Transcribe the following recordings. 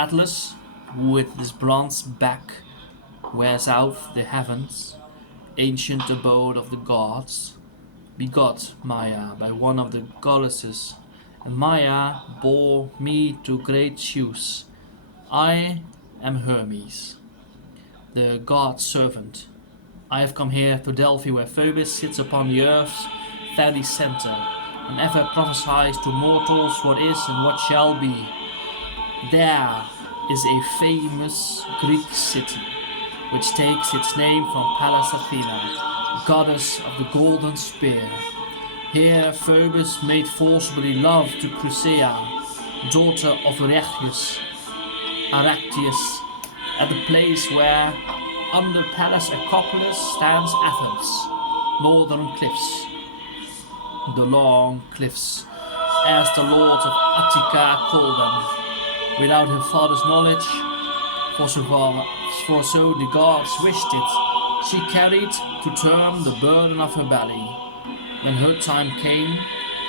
Atlas, who with his bronze back wears out the heavens, ancient abode of the gods, begot Maya by one of the goddesses, and Maya bore me to great Zeus. I am Hermes, the god's servant. I have come here to Delphi, where Phoebus sits upon the earth's very center, and ever prophesies to mortals what is and what shall be. There is a famous Greek city, which takes its name from Pallas Athena, goddess of the golden spear. Here Phoebus made forcibly love to Chryseia, daughter of Aractius, at the place where, under Pallas Acropolis, stands Athens, northern cliffs. The long cliffs, as the lords of Attica call them, without her father's knowledge, for so the gods wished it, she carried to term the burden of her belly. When her time came,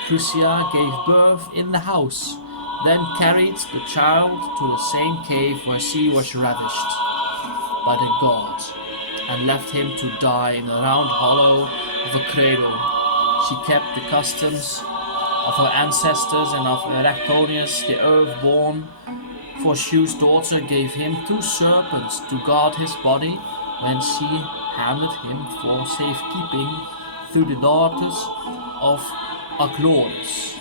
Chryseia gave birth in the house, then carried the child to the same cave where she was ravished by the gods, and left him to die in the round hollow of a cradle. She kept the customs of her ancestors and of Eraconius the earth-born, for Zeus' daughter gave him 2 serpents to guard his body when she handed him for safekeeping through the daughters of augustus.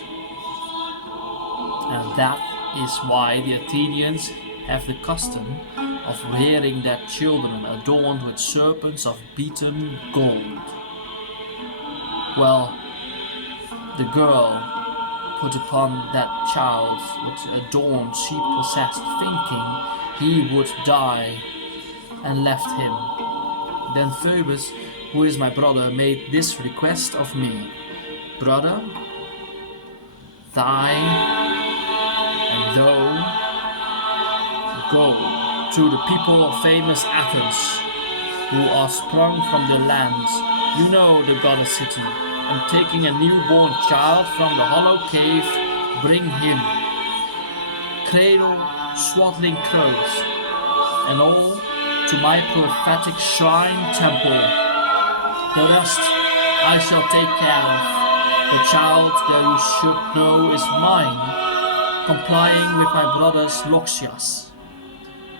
And that is why the Athenians have the custom of rearing their children adorned with serpents of beaten gold. Well, the girl put upon that child what adorned she possessed, thinking he would die, and left him. Then Phoebus, who is my brother, made this request of me: Brother, thou go to the people of famous Athens, who are sprung from the lands, you know the goddess city, and taking a newborn child from the hollow cave, bring him, cradle, swaddling clothes, and all to my prophetic shrine temple. The rest I shall take care of. The child that you should know is mine, complying with my brother's Loxias.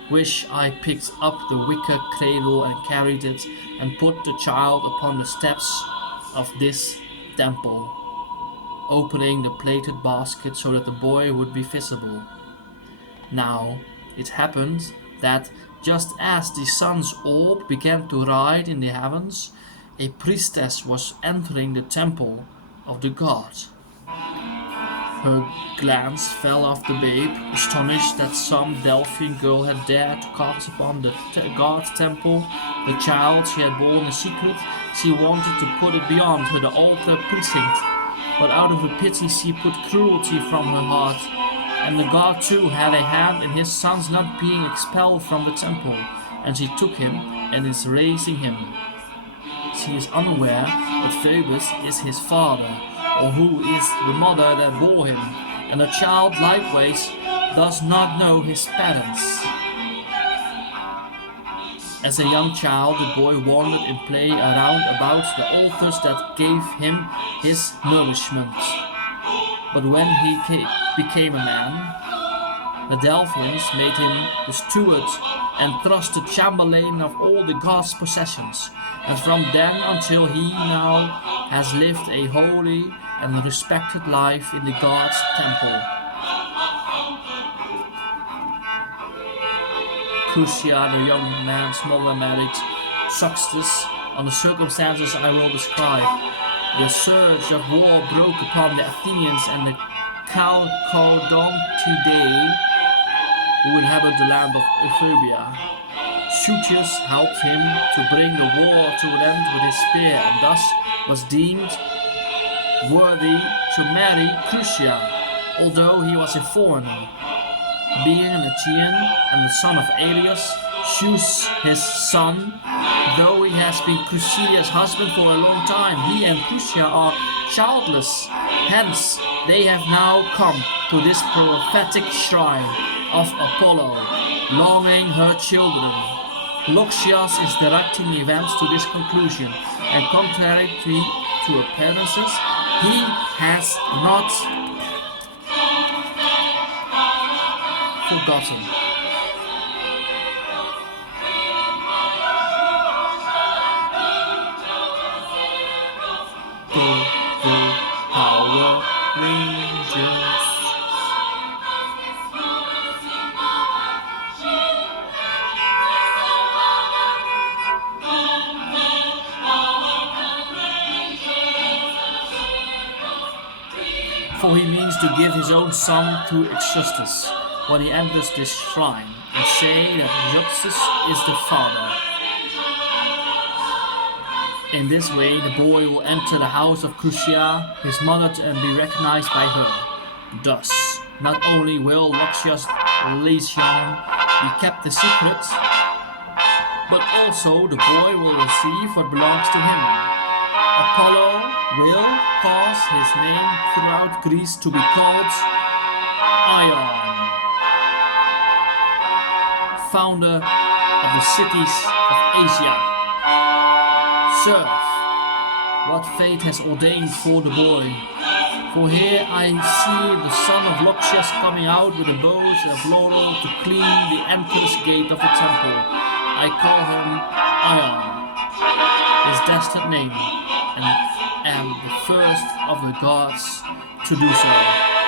Which I picked up the wicker cradle and carried it, and put the child upon the steps of this temple, opening the plated basket so that the boy would be visible. Now it happened that just as the sun's orb began to ride in the heavens, a priestess was entering the temple of the god. Her glance fell off the babe, astonished that some Delphian girl had dared to cast upon the god's temple the child she had born in secret. She wanted to put it beyond her, the altar precinct, but out of her pity she put cruelty from her heart. And the god too had a hand in his son's not being expelled from the temple, and she took him and is raising him. She is unaware that Phoebus is his father, or who is the mother that bore him, and the child likewise does not know his parents. As a young child, the boy wandered in play around about the altars that gave him his nourishment. But when he became a man, the Delphians made him the steward and trusted chamberlain of all the gods' possessions, and from then until he now has lived a holy and respected life in the god's temple. Chryseia, the young man's mother, married Augustus on the circumstances I will describe. The surge of war broke upon the Athenians and the Chalcodontidae, who inhabit the land of Ephebia. Zeus helped him to bring the war to an end with his spear, and thus was deemed worthy to marry Chryseia, although he was a foreigner. Being an Achaean and the son of Alius, Zeus his son, though he has been Chrysea's husband for a long time, he and Chryseia are childless. Hence they have now come to this prophetic shrine, of Apollo, longing her children. Loxias is directing events to this conclusion, and contrary to appearances, he has not forgotten. Go, Power Rangers. For he means to give his own son to Augustus when he enters this shrine, and say that Augustus is the father. In this way, the boy will enter the house of Crucia, his mother, and be recognized by her. Thus, not only will Loxias' lesion be kept a secret, but also the boy will receive what belongs to him. Apollo will cause his name throughout Greece to be called Ion, founder of the cities of Asia. Serve what fate has ordained for the boy. For here I see the son of Loxias coming out with a bow of laurel to clean the entrance gate of the temple. I call him Ion, his destined name, and am the first of the gods to do so.